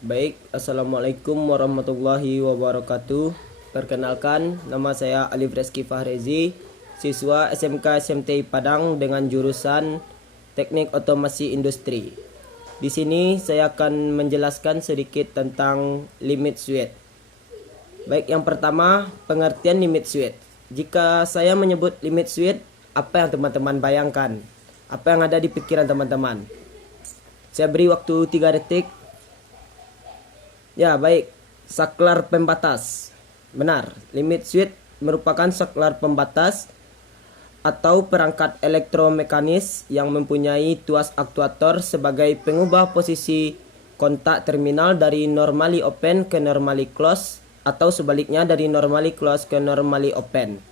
Baik, Assalamualaikum warahmatullahi wabarakatuh. Perkenalkan, nama saya Alif Reski Fahrezi, siswa SMK SMTI Padang dengan jurusan Teknik Otomasi Industri. Di sini saya akan menjelaskan sedikit tentang limit switch. Baik, yang pertama, pengertian limit switch. Jika saya menyebut limit switch, apa yang teman-teman bayangkan? Apa yang ada di pikiran teman-teman? Saya beri waktu 3 detik. Ya, baik. Saklar pembatas. Benar, limit switch merupakan saklar pembatas atau perangkat elektromekanis yang mempunyai tuas aktuator sebagai pengubah posisi kontak terminal dari normally open ke normally close atau sebaliknya dari normally close ke normally open.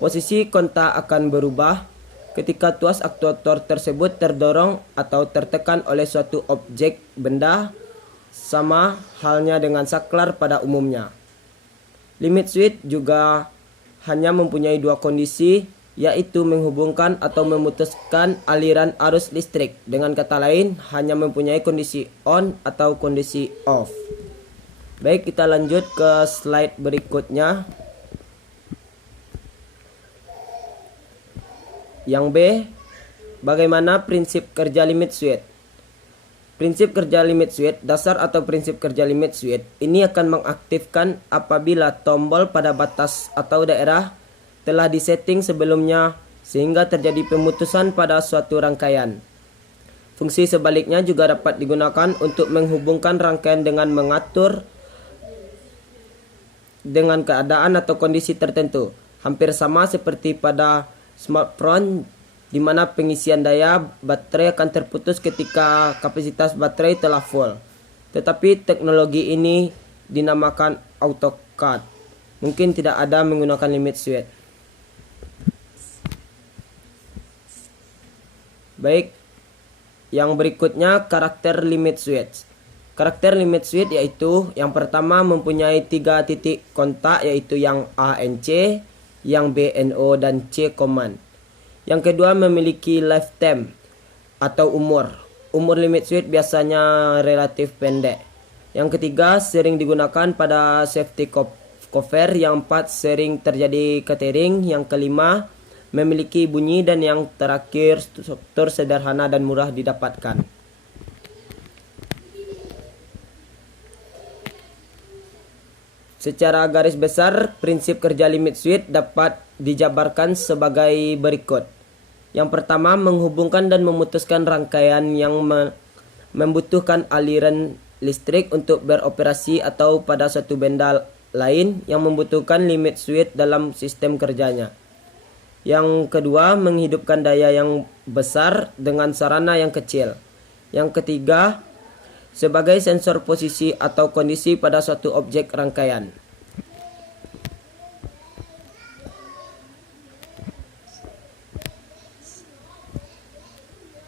Posisi kontak akan berubah ketika tuas aktuator tersebut terdorong atau tertekan oleh suatu objek benda, sama halnya dengan saklar pada umumnya. Limit switch juga hanya mempunyai dua kondisi, yaitu menghubungkan atau memutuskan aliran arus listrik. Dengan kata lain, hanya mempunyai kondisi on atau kondisi off. Baik, kita lanjut ke slide berikutnya. Yang B, bagaimana prinsip kerja limit switch? Prinsip kerja limit switch, dasar atau prinsip kerja limit switch, ini akan mengaktifkan apabila tombol pada batas atau daerah telah disetting sebelumnya sehingga terjadi pemutusan pada suatu rangkaian. Fungsi sebaliknya juga dapat digunakan untuk menghubungkan rangkaian dengan mengatur dengan keadaan atau kondisi tertentu. Hampir sama seperti pada smartphone, di mana pengisian daya baterai akan terputus ketika kapasitas baterai telah full. Tetapi teknologi ini dinamakan AutoCAD. Mungkin tidak ada menggunakan limit switch. Baik, yang berikutnya karakter limit switch. Karakter limit switch yaitu yang pertama mempunyai 3 titik kontak, yaitu yang A NC, yang B NO, dan C command. Yang kedua memiliki lifetime atau umur. Umur limit switch biasanya relatif pendek. Yang ketiga sering digunakan pada safety cover. Yang empat sering terjadi catering. Yang kelima memiliki bunyi. Dan yang terakhir struktur sederhana dan murah didapatkan. Secara garis besar, prinsip kerja limit switch dapat dijabarkan sebagai berikut. Yang pertama, menghubungkan dan memutuskan rangkaian yang membutuhkan aliran listrik untuk beroperasi atau pada suatu benda lain yang membutuhkan limit switch dalam sistem kerjanya. Yang kedua, menghidupkan daya yang besar dengan sarana yang kecil. Yang ketiga, sebagai sensor posisi atau kondisi pada suatu objek rangkaian.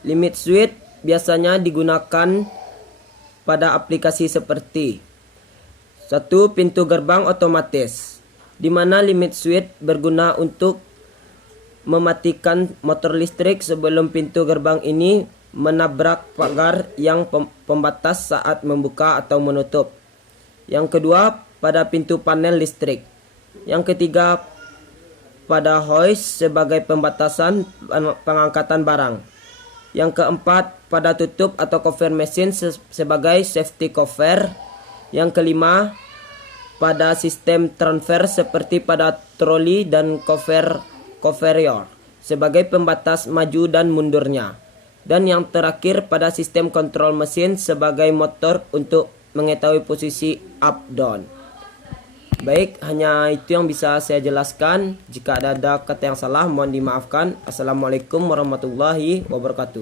Limit switch biasanya digunakan pada aplikasi seperti 1. Pintu gerbang otomatis, di mana limit switch berguna untuk mematikan motor listrik sebelum pintu gerbang ini menabrak pagar yang pembatas saat membuka atau menutup. Yang kedua, pada pintu panel listrik. Yang ketiga, pada hoist sebagai pembatasan pengangkatan barang. Yang keempat, pada tutup atau cover mesin sebagai safety cover. Yang kelima, pada sistem transfer seperti pada troli dan conveyor sebagai pembatas maju dan mundurnya. Dan yang terakhir, pada sistem kontrol mesin sebagai motor untuk mengetahui posisi up down. Baik, hanya itu yang bisa saya jelaskan. Jika ada kata yang salah, mohon dimaafkan. Assalamualaikum warahmatullahi wabarakatuh.